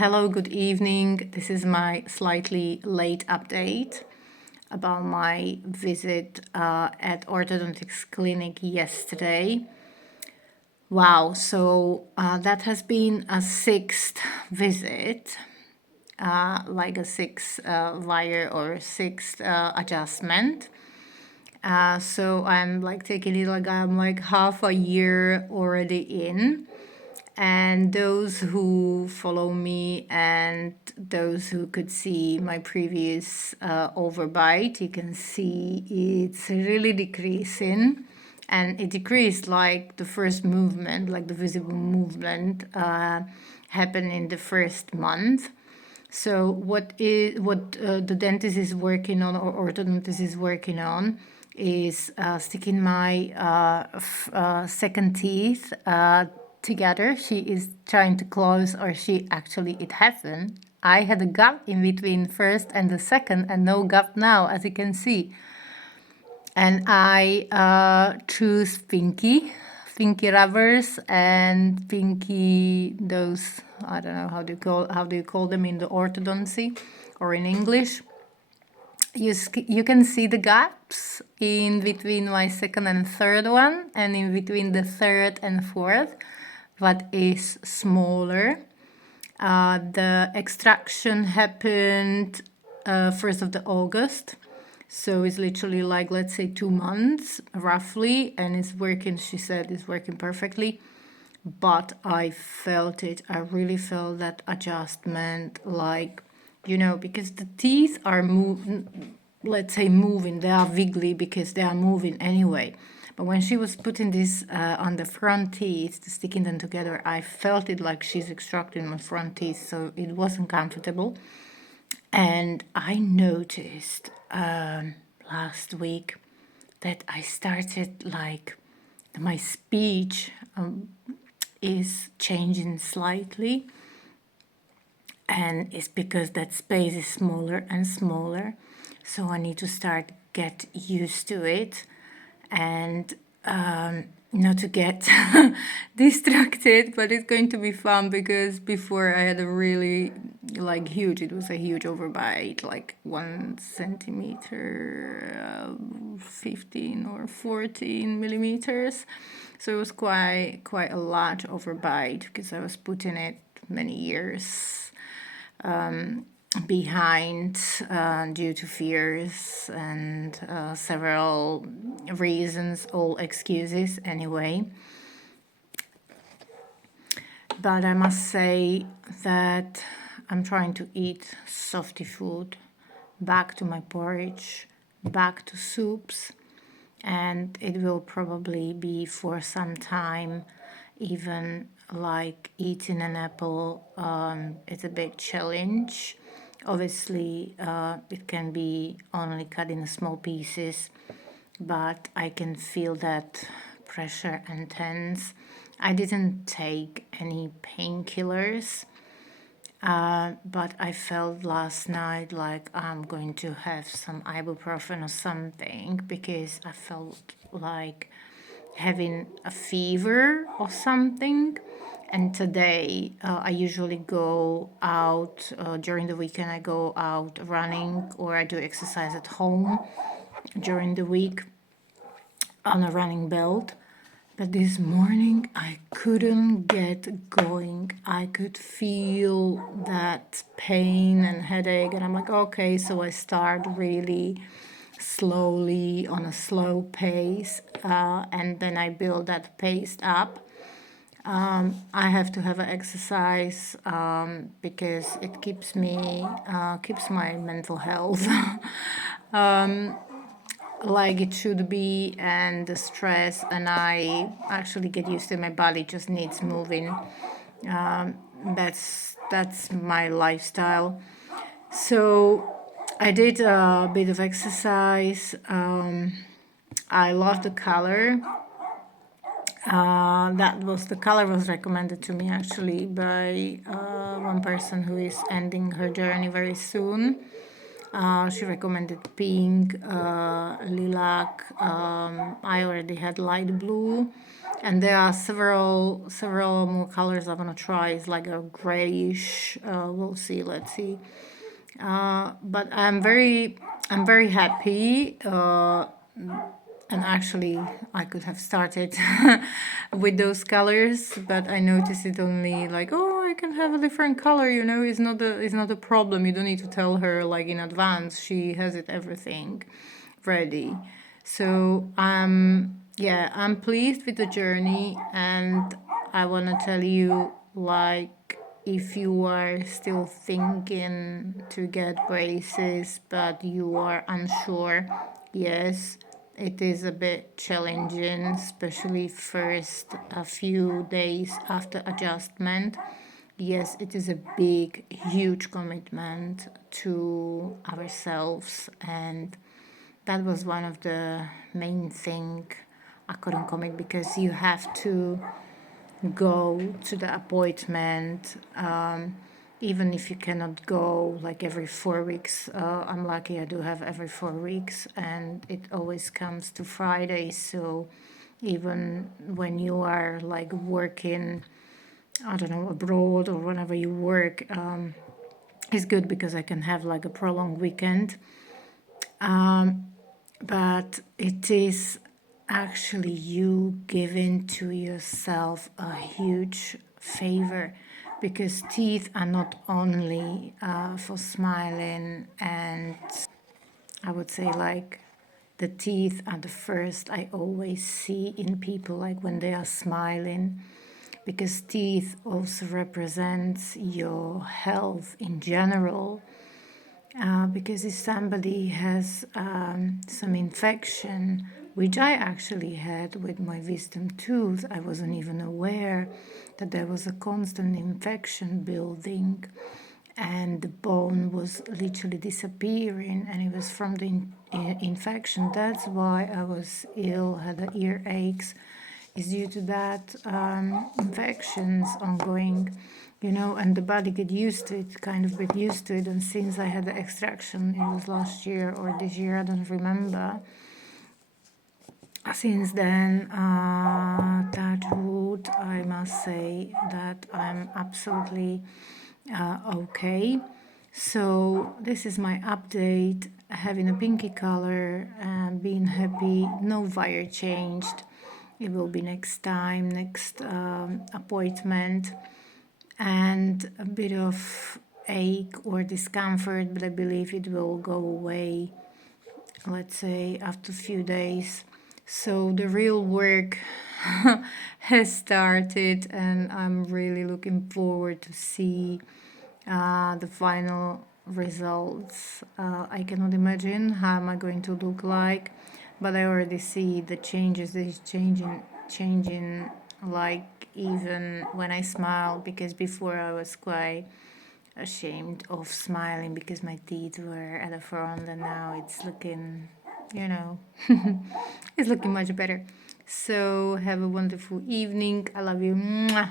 Hello, good evening. This is my slightly late update about my visit at orthodontics clinic yesterday. Wow, so that has been a sixth visit, like a sixth wire or sixth adjustment. So I'm like taking it like I'm like half a year already in. And those who follow me and those who could see my previous overbite, you can see it's really decreasing. And it decreased like the first movement, like the visible movement happened in the first month. So what the dentist is working on or orthodontist is working on is sticking my second teeth together. She is trying to close, or it hasn't. I had a gap in between first and the second and no gap now, as you can see. And I choose pinky rubbers and pinky those, I don't know how do you call them in the orthodoncy or in English. You can see the gaps in between my second and third one, and in between the third and fourth, what is smaller. The extraction happened 1st of the August. So it's literally like, let's say 2 months roughly, and it's working, she said it's working perfectly. But I felt it, I really felt that adjustment, like, because the teeth are moving, let's say moving, they are wiggly because they are moving anyway. But when she was putting this on the front teeth, sticking them together, I felt it like she's extracting my front teeth, so it wasn't comfortable. And I noticed last week that I started like my speech is changing slightly, and it's because that space is smaller and smaller, so I need to start get used to it and not to get distracted. But it's going to be fun because before I had a really it was a huge overbite, like 1 centimeter, 15 or 14 millimeters. So it was quite a large overbite because I was putting it many years behind due to fears and several reasons, all excuses anyway. But I must say that I'm trying to eat softy food, back to my porridge, back to soups, and it will probably be for some time. Even like eating an apple, it's a big challenge. Obviously, it can be only cut in small pieces, but I can feel that pressure and tense. I didn't take any painkillers, but I felt last night like I'm going to have some ibuprofen or something because I felt like having a fever or something. And today I usually go out during the weekend. I go out running or I do exercise at home during the week on a running belt. But this morning I couldn't get going. I could feel that pain and headache, and I'm like, okay, so I start really slowly on a slow pace, and then I build that pace up. I have to have an exercise because it keeps my mental health like it should be, and the stress, and I actually get used to my body just needs moving. That's my lifestyle. So I did a bit of exercise. I love the color. The color was recommended to me actually by one person who is ending her journey very soon. She recommended pink, lilac. I already had light blue, And there are several more colors I want to try. It's like a grayish. We'll see. Let's see. But I'm very happy. And actually, I could have started with those colors, but I noticed it only like, oh, I can have a different color. It's not a problem. You don't need to tell her like in advance. She has it everything ready. So yeah, I'm pleased with the journey, and I want to tell you, like, if you are still thinking to get braces but you are unsure, yes, it is a bit challenging, especially first a few days after adjustment. Yes, it is a big, huge commitment to ourselves, and that was one of the main thing I couldn't commit, because you have to go to the appointment, even if you cannot go like every 4 weeks. I'm lucky I do have every 4 weeks, and it always comes to Friday. So even when you are like working, I don't know, abroad or whenever you work, it's good because I can have like a prolonged weekend. But it is actually you giving to yourself a huge favor, because teeth are not only for smiling, and I would say like the teeth are the first I always see in people, like when they are smiling, because teeth also represents your health in general. Because if somebody has some infection, which I actually had with my wisdom tooth, I wasn't even aware that there was a constant infection building, and the bone was literally disappearing, and it was from the infection. That's why I was ill, had the earaches, is due to that infections ongoing, and the body get used to it, kind of get used to it. And since I had the extraction, it was last year or this year, I don't remember. Since then, that wood, I must say that I'm absolutely okay. So this is my update, having a pinky color and being happy. No wire changed. It will be next time, next appointment, and a bit of ache or discomfort, but I believe it will go away, let's say, after a few days. So the real work has started, and I'm really looking forward to see the final results. I cannot imagine how am I going to look like, but I already see the changes. This changing, like even when I smile, because before I was quite ashamed of smiling because my teeth were at the front, and now it's looking, you know, it's looking much better. So have a wonderful evening. I love you. Mwah.